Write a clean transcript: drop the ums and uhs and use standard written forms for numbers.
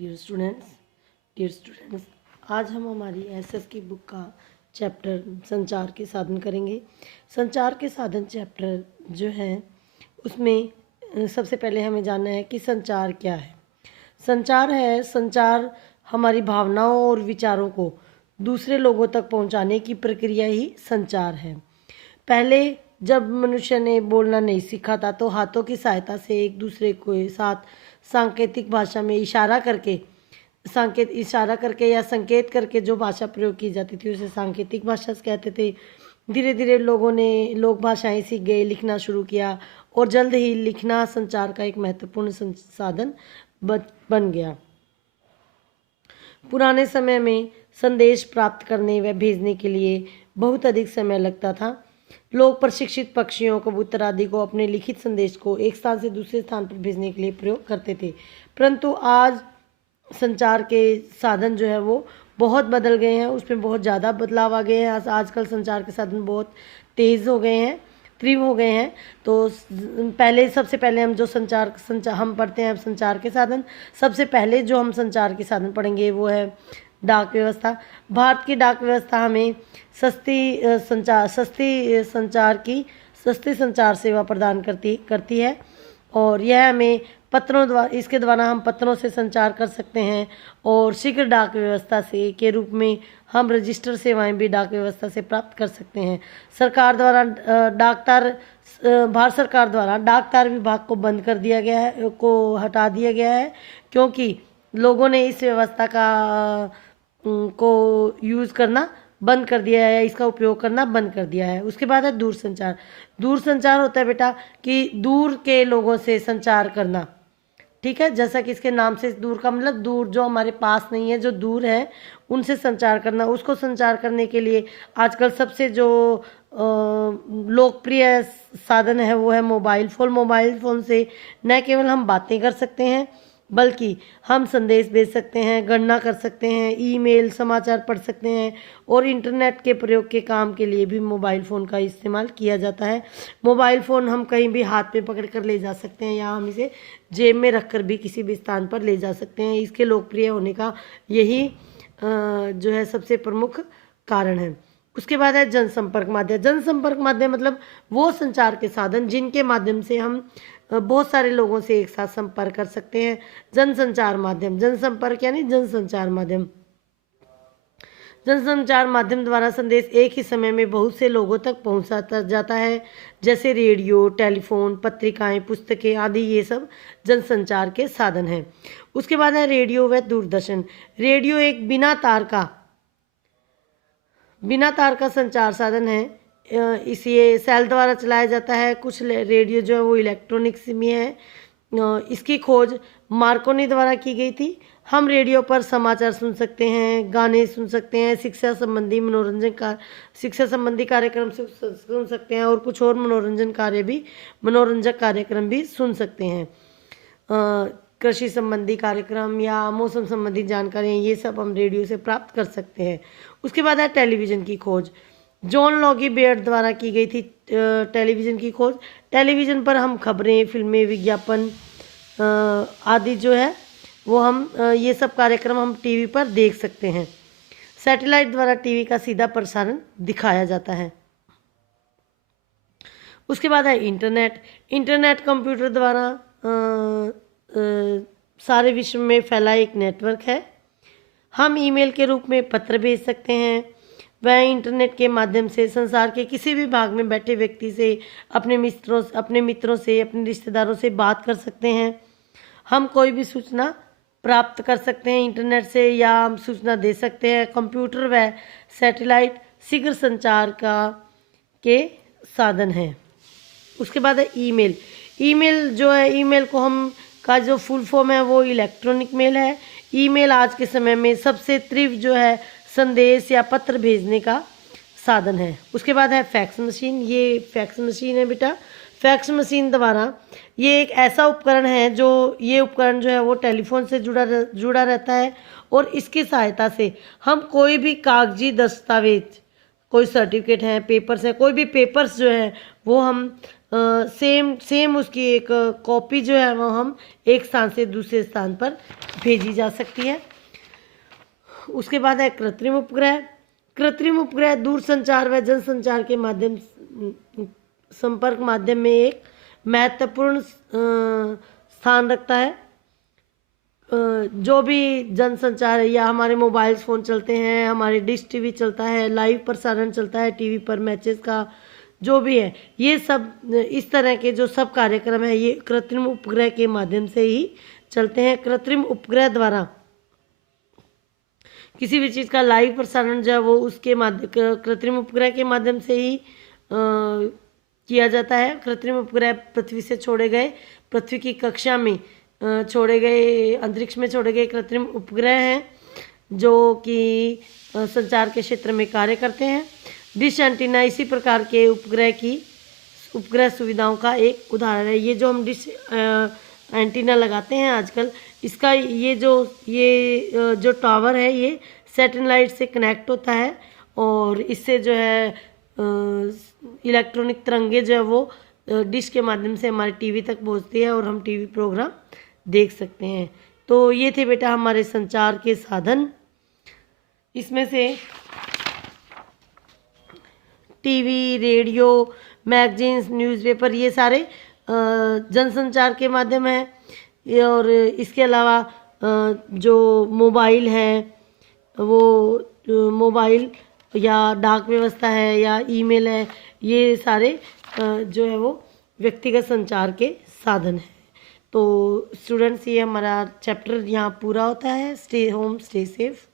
Dear students, आज हम हमारी एसएस की बुक का चैप्टर संचार के साधन करेंगे। संचार के साधन चैप्टर जो है उसमें सबसे पहले हमें जानना है कि संचार क्या है। संचार हमारी भावनाओं और विचारों को दूसरे लोगों तक पहुंचाने की प्रक्रिया ही संचार है। पहले जब मनुष्य ने बोलना नहीं सीखा था तो हाथों की सहायता से एक दूसरे के साथ सांकेतिक भाषा में इशारा करके या संकेत करके जो भाषा प्रयोग की जाती थी उसे सांकेतिक भाषा कहते थे। धीरे धीरे लोग भाषाएं सीख गए, लिखना शुरू किया और जल्द ही लिखना संचार का एक महत्वपूर्ण साधन बन गया। पुराने समय में संदेश प्राप्त करने व भेजने के लिए बहुत अधिक समय लगता था। लोग प्रशिक्षित पक्षियों, कबूतर आदि को अपने लिखित संदेश को एक स्थान से दूसरे स्थान पर भेजने के लिए प्रयोग करते थे। परंतु आज संचार के साधन जो है वो बहुत बदल गए हैं, उसमें बहुत ज़्यादा बदलाव आ गए हैं। आजकल संचार के साधन बहुत तेज़ हो गए हैं, तीव्र हो गए हैं। तो सबसे पहले हम जो संचार हम पढ़ते हैं संचार के साधन। सबसे पहले जो हम संचार के साधन पढ़ेंगे वो है डाक व्यवस्था। भारत की डाक व्यवस्था हमें सस्ती संचार सेवा प्रदान करती है और यह हमें इसके द्वारा हम पत्रों से संचार कर सकते हैं और शीघ्र डाक व्यवस्था के रूप में हम रजिस्टर सेवाएं भी डाक व्यवस्था से प्राप्त कर सकते हैं। भारत सरकार द्वारा डाकतार विभाग को हटा दिया गया है क्योंकि लोगों ने इस व्यवस्था को यूज़ करना बंद कर दिया है, इसका उपयोग करना बंद कर दिया है। उसके बाद है दूरसंचार। दूरसंचार होता है बेटा कि दूर के लोगों से संचार करना, ठीक है। जैसा कि इसके नाम से दूर का मतलब दूर जो हमारे पास नहीं है, जो दूर है उनसे संचार करना। उसको संचार करने के लिए आजकल सबसे जो लोकप्रिय साधन है वो है मोबाइल फ़ोन। मोबाइल फ़ोन से न केवल हम बातें कर सकते हैं बल्कि हम संदेश भेज सकते हैं, गणना कर सकते हैं, ईमेल, समाचार पढ़ सकते हैं और इंटरनेट के प्रयोग के काम के लिए भी मोबाइल फ़ोन का इस्तेमाल किया जाता है। मोबाइल फ़ोन हम कहीं भी हाथ में पकड़ कर ले जा सकते हैं या हम इसे जेब में रखकर भी किसी भी स्थान पर ले जा सकते हैं। इसके लोकप्रिय होने का यही जो है सबसे प्रमुख कारण है। उसके बाद है जनसंपर्क माध्यम। जनसंपर्क माध्यम मतलब वो संचार के साधन जिनके माध्यम से हम बहुत सारे लोगों से एक साथ संपर्क कर सकते हैं। जनसंचार माध्यम, जनसंपर्क यानी जनसंचार माध्यम। जनसंचार माध्यम द्वारा संदेश एक ही समय में बहुत से लोगों तक पहुंचाता जाता है, जैसे रेडियो, टेलीफोन, पत्रिकाएं, पुस्तकें आदि। ये सब जनसंचार के साधन हैं। उसके बाद है रेडियो व दूरदर्शन। रेडियो एक बिना तार का संचार साधन है। इसे सेल द्वारा चलाया जाता है। कुछ रेडियो जो है वो इलेक्ट्रॉनिक्स में है। इसकी खोज मार्कोनी द्वारा की गई थी। हम रेडियो पर समाचार सुन सकते हैं, गाने सुन सकते हैं, शिक्षा संबंधी कार्यक्रम सुन सकते हैं और कुछ और मनोरंजक कार्यक्रम भी सुन सकते हैं। कृषि संबंधी कार्यक्रम या मौसम संबंधी जानकारियाँ ये सब हम रेडियो से प्राप्त कर सकते हैं। उसके बाद है टेलीविज़न की खोज। जॉन लॉगी बेयर्ड द्वारा की गई थी टेलीविज़न की खोज। टेलीविज़न पर हम खबरें, फिल्में, विज्ञापन आदि जो है वो हम ये सब कार्यक्रम हम टीवी पर देख सकते हैं। सैटेलाइट द्वारा टीवी का सीधा प्रसारण दिखाया जाता है। उसके बाद है इंटरनेट कंप्यूटर द्वारा सारे विश्व में फैला एक नेटवर्क है। हम ईमेल के रूप में पत्र भेज सकते हैं। वह इंटरनेट के माध्यम से संसार के किसी भी भाग में बैठे व्यक्ति से, अपने मित्रों से, अपने रिश्तेदारों से बात कर सकते हैं। हम कोई भी सूचना प्राप्त कर सकते हैं इंटरनेट से या हम सूचना दे सकते हैं। कंप्यूटर व सैटेलाइट शीघ्र संचार के साधन हैं। उसके बाद है ईमेल। ईमेल को का जो फुल फॉर्म है वो इलेक्ट्रॉनिक मेल है। ईमेल आज के समय में सबसे तीव्र जो है संदेश या पत्र भेजने का साधन है। उसके बाद है फैक्स मशीन। ये फैक्स मशीन है बेटा। फैक्स मशीन द्वारा ये एक ऐसा उपकरण है जो है वो टेलीफोन से जुड़ा रहता है और इसकी सहायता से हम कोई भी कागजी दस्तावेज, कोई सर्टिफिकेट है, पेपर्स है, कोई भी पेपर्स जो है वो हम सेम उसकी एक कॉपी जो है वो हम एक स्थान से दूसरे स्थान पर भेजी जा सकती है। उसके बाद है कृत्रिम उपग्रह। कृत्रिम उपग्रह दूर संचार व जनसंचार के माध्यम संपर्क माध्यम में एक महत्वपूर्ण स्थान रखता है। जो भी जनसंचार है या हमारे मोबाइल फ़ोन चलते हैं, हमारे डिश टीवी चलता है, लाइव प्रसारण चलता है टीवी पर मैचेस का, जो भी है, ये सब इस तरह के जो सब कार्यक्रम है ये कृत्रिम उपग्रह के माध्यम से ही चलते हैं। कृत्रिम उपग्रह द्वारा किसी भी चीज़ का लाइव प्रसारण जो है वो उसके माध्यम कृत्रिम उपग्रह के माध्यम से ही किया जाता है। कृत्रिम उपग्रह पृथ्वी से छोड़े गए, पृथ्वी की कक्षा में छोड़े गए, अंतरिक्ष में छोड़े गए कृत्रिम उपग्रह हैं जो कि संचार के क्षेत्र में कार्य करते हैं। डिश एंटीना इसी प्रकार के उपग्रह सुविधाओं का एक उदाहरण है। ये जो हम डिश एंटीना लगाते हैं आजकल, इसका ये जो टावर है ये सैटेलाइट से कनेक्ट होता है और इससे जो है इलेक्ट्रॉनिक तरंगे जो है वो डिश के माध्यम से हमारे टीवी तक पहुंचती है और हम टीवी प्रोग्राम देख सकते हैं। तो ये थे बेटा हमारे संचार के साधन। इसमें से टीवी, रेडियो, मैगजीन्स, न्यूज़पेपर ये सारे जनसंचार के माध्यम हैं। और इसके अलावा जो मोबाइल है वो मोबाइल या डाक व्यवस्था है या ईमेल है, ये सारे जो है वो व्यक्तिगत संचार के साधन हैं। तो स्टूडेंट्स ये हमारा चैप्टर यहाँ पूरा होता है। Stay home, stay safe.